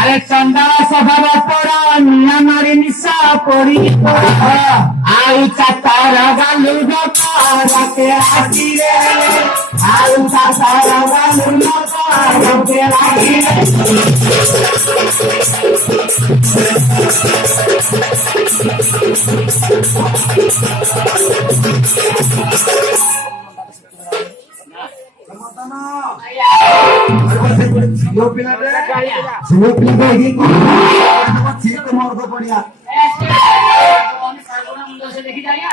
আরে চন্দাল স্বভাব তোরা নিয়া মারি নিশা করি আউ চাতার গালু রাতে রাখি রে আউ চাতার গালু রাতে রাখি রে झियो पिला मर्द पड़िया देखी जाइया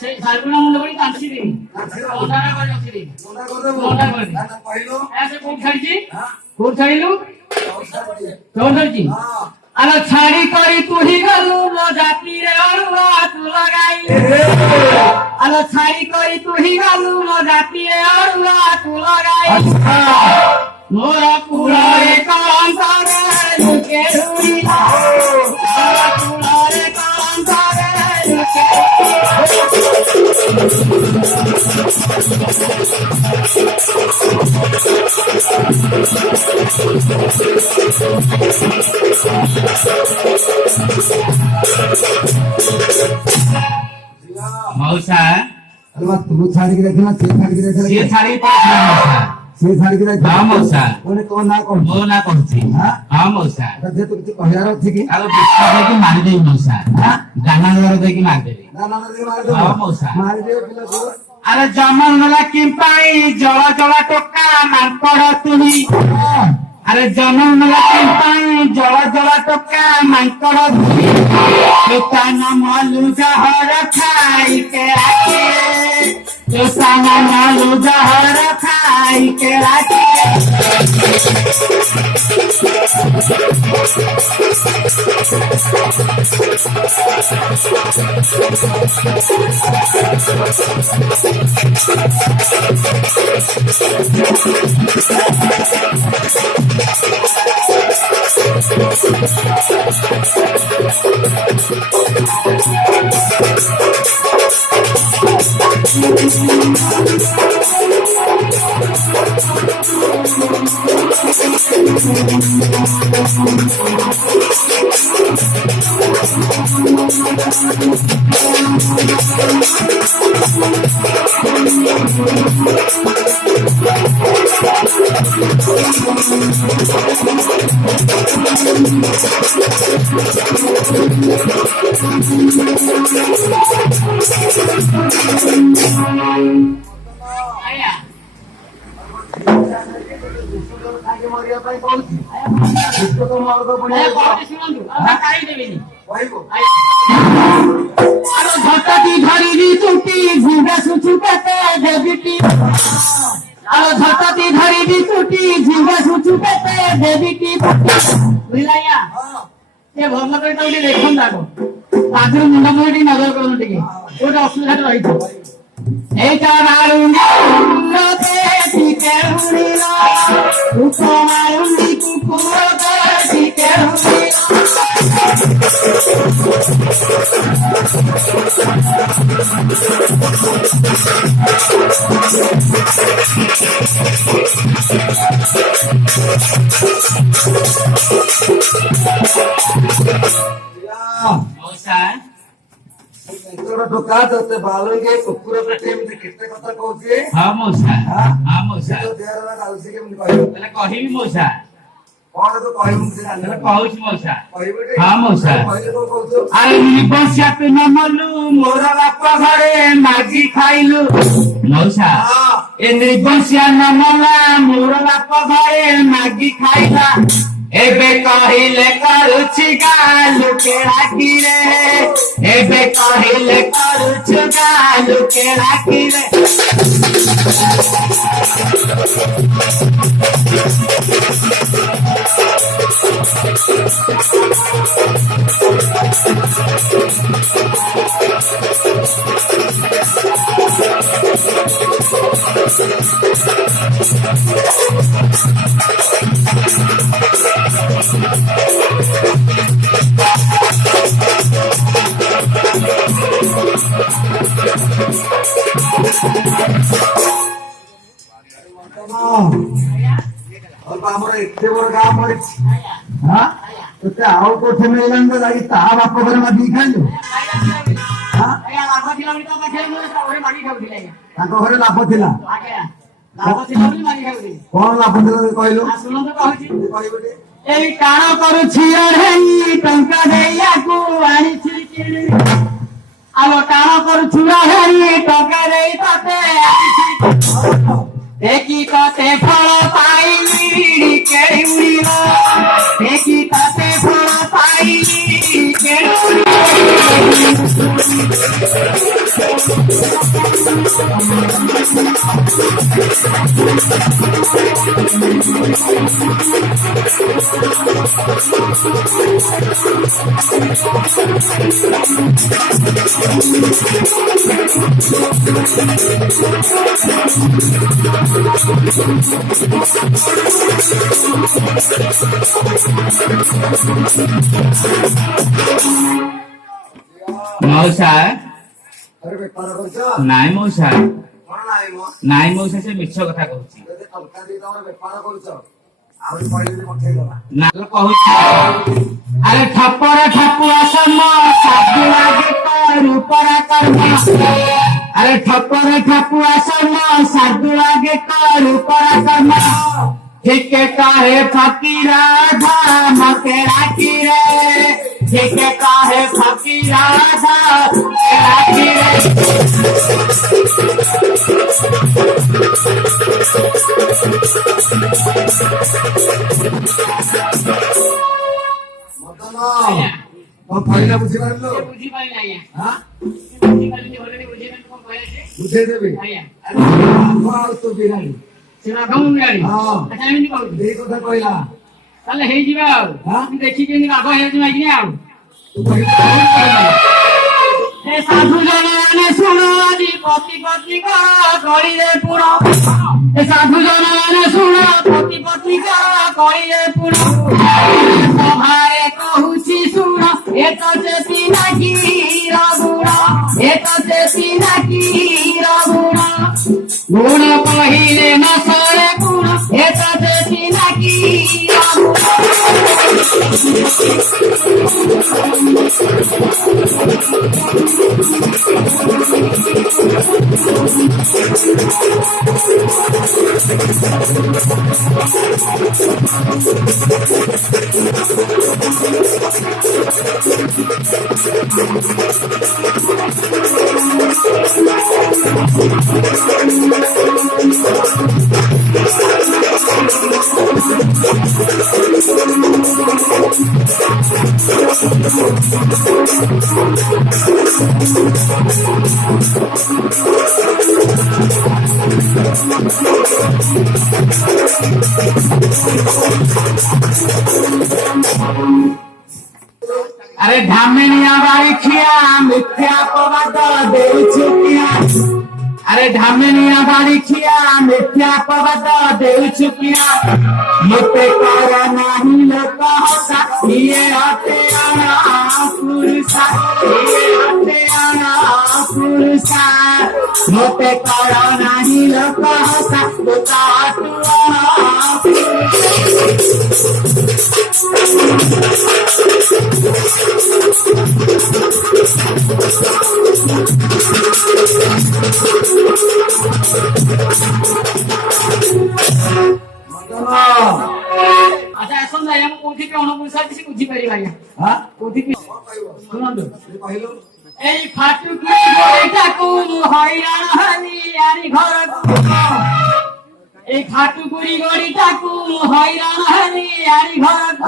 से सालगुना मुंड बड़ी कांची दी कोंडाना कर रखी दी कोंडा कर दी ऐसे कोट छाड़ीलु चौधरी अरे छाड़ी करी तू ही गलू मजा पीरे और बात लगाई अरे छाड़ी करी तू ही गलू मजा पीरे और बात लगाई मोरा पूरा रे काम करे लुके हुई मोरा पूरा रे काम करे लुके मौसा अरे बात तू छाड़ी के रखना से छाड़ी के रखना ये छाड़ी पास मौसा से छाड़ी के रखना हां मौसा ओने तो ना कोन मो ना कहछि हां मौसा जे तू किछ कहयार अछि कि आरो बिस्कुट दे के मार देई मौसा दाना दर दे के मार देबे ना ना दे मार दे हां मौसा मार दे पिला को अरे जमन मला किंपाई जळा जळा टोका मांकड़ तुही अरे जमन मला किंपाई जळा जळा टोका मांकड़ तुही ताना मालू जहर खाई के राखे तो साना मालू जहर खाई के राखे झटकी धरी चुटी झिंगा सुचुकाते देवीटी आलो झटकी धरी चुटी झिंगा सुचुकाते देवीटी बुझलाया ते भरला करे तो देखन दाको ताजर मुंडा मुंडी नजर करू टिके ओटा असुविधा रहितो एटा मारुंडी नते टिके हुनीला उको मारुंडी कुकुर टिके हुनीला मौसा तोरा टोका जते बालो के कुकुर के टेम से कितने कथा कहउछे हां मौसा हां मौसा तो देरला गाउसी के कहयो तले कहिबी मौसा कोन तो कहयो मुझे तले जाने कहउछ मौसा कहबे हां मौसा कहले तो कहउछो अरे निबसिया पे न मलू मोरा बाप घरे माजी खाइलु मौसा ए निबसिया न मला मोरा बाप घरे मागी खाइला एबे कहिले करुछि गालु के राखी रे एबे कहिले करुछि गालु के राखी रे और बामर इतने बड़ काम ପଡିଛି ହଁ ତୋତେ ଆଉ କୋଉଠି ମିଳିଲାନି ତ ଯାଇକି ତା ବାପ ଘରେ ମାଗିକି ଖାଇଲୁ ହଁ ଆଜ୍ଞା ଲାଭ ଥିଲା ବୋଲି ତ ପାଖରେ ମୁଁ ଘରେ ମାଗି ଖାଉଥିଲି ଆଜ୍ଞା ତାଙ୍କ ଘରେ ଲାଭ ଥିଲା ଆଜ୍ଞା ଲାଭ ଥିଲା ବୋଲି ମାଗି ଖାଉଥିଲି କଣ ଲାଭ ଥିଲା ତୁ କହିଲୁ ଶୁଣନ୍ତୁ କହୁଛି କହିବୁ ଟି? ଏଇ କାଣ କରୁଛି ଅଢ଼େଇ ଟଙ୍କା ଦେଇଆକୁ ଆଣିଛି କିଣି ଆଲୋ କାଣ କରୁଛୁ ଅଢ଼େଇ ଟଙ୍କା ଦେଇ ତତେ ଆଣିଛି ଦେଖି ତତେ ଫଳ ପାଇଲି କେଳି ଉଡ଼ିବ ଦେଖି ତତେ ଫଳ ପାଇଲି କେଳି ମଉସା ଆରେ ବେପାର କରୁଛ ନାଇଁ ମଉସା କଣ ନାହିଁ ମୋ ନାଇଁ ମଉସା ସେ ମିଛ କଥା କହୁଛି ଯଦି ଟଙ୍କା ଦେଇ ତମର ବେପାର କରୁଛ ଆହୁରି କହିଲେ ପଠେଇଦବା ନା କହୁଛି ଆରେ ଠପର ଠପୁଆ ସମ ସାଧୁ ଲାଗେ ରୂପରା କର୍ମ ଆରେ ଠପର ଠପୁଆ ସମ ସାଧୁ ଲାଗେ ରୂପରା କର୍ମ ଠିକେ କहे ଫକୀର ରାଧା ମତେ ରାଖିରେ ଠିକେ କहे ଫକୀର ରାଧା ମତେ ରାଖିରେ ମଦନ କଣ କହିଲା ବୁଝିପାରିଲୁ ବୁଝିପାରିଲି ଆଜ୍ଞା ହଁ ବୁଝିପାରିଲି ଭଲରେ ବୁଝିପାରିଲି କଣ କହିଲେ ବୁଝେଇଦେବି ଆଜ୍ଞା ଆଉ ତୁ ବିରାଣି ସେ ବାଘ ମୁଁ ଜାଣି ହଁ। ଆଚ୍ଛା ଏମିତି କହୁଛି ଏଇ କଥା କହିଲା ତାହେଲେ ହେଇଯିବା ଆଉ ହଁ? ମୁଁ ଦେଖିକି ଏମିତି ବାଘ ହେଇଯାଉଛି ମାଗିନି ଆଉ ତୁ କହିଲା ଏ ସାଧୁ ଜନମାନେ ଶୁଣ ଆଜି ପତି ପତ୍ନୀଙ୍କର କଳିରେ ପୁର ଏ ସାଧୁ ଜନମାନେ ଶୁଣ ପତି ପତ୍ନୀଙ୍କର କଳିରେ ପୁର ସଭାରେ କହୁଛି ଶୁଣ ଏ ତ ଚେତି ନାକିର ଗୁଣ ଏ ତ ଚେତି ନାକିର ଗୁଣ ଗୁଣ କହିଲେ ନ ସରେ ଗୁଣ ଏ ତ ଚେତି ନାକିର ଗୁଣ अरे धामिनिया बारी खिया मिथ्या पवाद देउछु किया अरे धामिनिया बारी खिया मिथ्या पवाद देउछु किया मते कर नाही लोक हसा ये हते आना पुरुषा ये हते आना पुरुषा मते कर नाही लोक हसा तो तू आना আচ্ছা এখন যাই আমি কোথি কি অনুপুরুষা কিছু বুঝি পারি ভাইয়া ହଁ কোথি কি କଣ କହିବ শুনନ୍ତୁ କହିଲୁ এই ফাটুকি বইটাকু হইরাণ হানি আনি ঘরকু এই ফাটুকুড়ি গড়িটাকু হইরাণ হানি আনি ঘরকু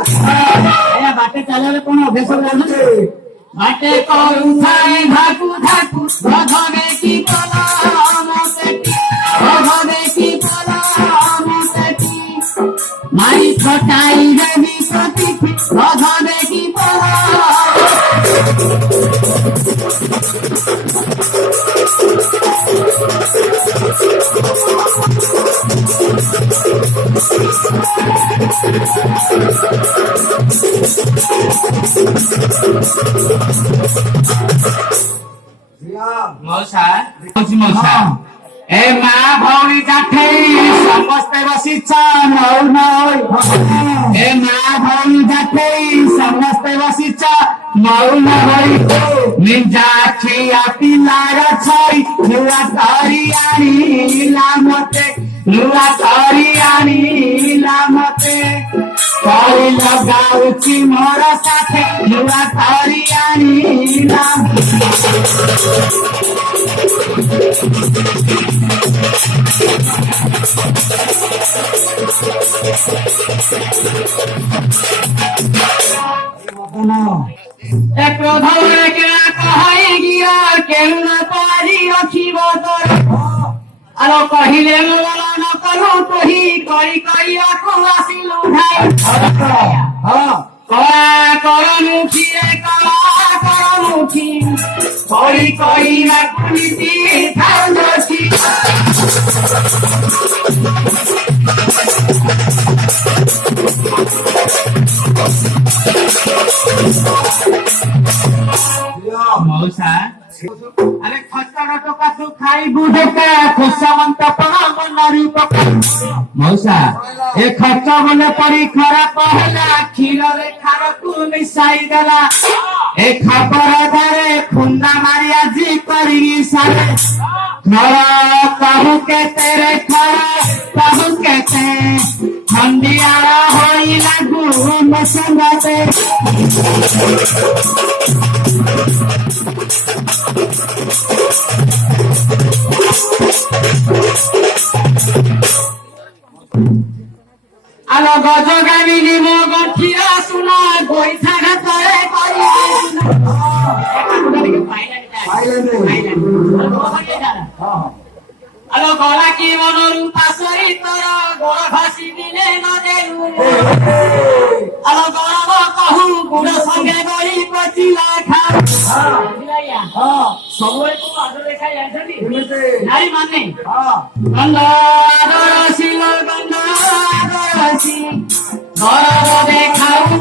এয়া বাটে চালালে কোন অভ্যাস জানুছে বাটে করুথায় ধাকু ধাকু গধবে কি কলা মতেটি গধবে কি কলা মতেটি মারি ছটাই দেবী প্রতিটি গধবে কি কলা ଝିଅ ମଉସା କହୁଛି ମଉସା ए माँ भौणी जाठेई समस्ते बसिछ नौ नौ ए माँ भौणी जाठेई समस्ते बसिछ मौन भई निजा छिया पिलार छई नुआ तरी आनिला मते नुआ तरी आनिला मते कई लगाउछि मोर साथे नुआ तरी आनिला एक क्रोधरे के कहई गिया केना पारी रखिब तोर आलो कहिले मोला न करू तोही कई कई आको आसिलु भाई हां करमुखी करमुखी कई कई आकुति थांदोसी मौसा अरे खच्चड़ टोका तू खाई बुढ़ेका खुशमंत पड़ा मनरी पका मौसा ए खच्च बोले पड़ी खराब होला क्षीर रे खार तू मिसाई देला ए खापर धारे खुंदा मारी आजी करी सारे खरा कहू के तेरे खरा कहू के ते ठंडियारा होई लागू मसंगते आलो गजगामिनी मो गठिया सुना गोइठा घातरे करी आलो गला की मनरु पासरी तर गोड़ भासी दिले न देलु आलो गला कहू गुड़ संगे गई पचिला खा सबले को आदर देखाई आछनी नारी माने गंध आदरसी गंध आदरसी घर देखाऊ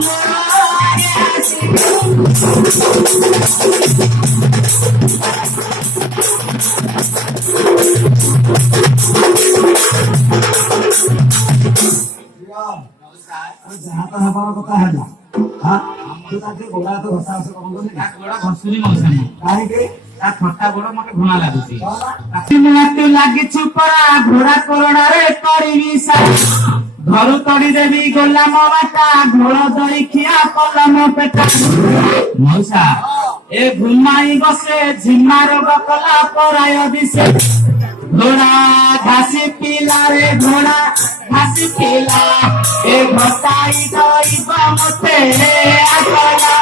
କଥା ହେଲା ଗୋଡା ତ ଘଷା ଘଷ କରନ୍ତୁନି ଗୋଡା ଘଷୁନି ମଉସାନି କାହିଁକି ତା ଥଟା ଗୋଡ ମତେ ଘୃଣା ଲାଗୁଛି ତୁ ଲାଗିଛୁ ପରା ଘୋଡା କରୋଣାରେ କରିବି ଘରୁ ତଡି ଦେବି ଗୋଲାମ ବାଟା ଘୋଳ ଦଳି ଖିଆ କଲମ ପେଟା ମଉସା ଏ ଘୁମାଇ ବସେ ଝିମା ରୋଗ କଲା ପରାୟ ଦିଶେ घोड़ा घासी पिला रे घोड़ा घासी पिला ए घटाई दई मते आकला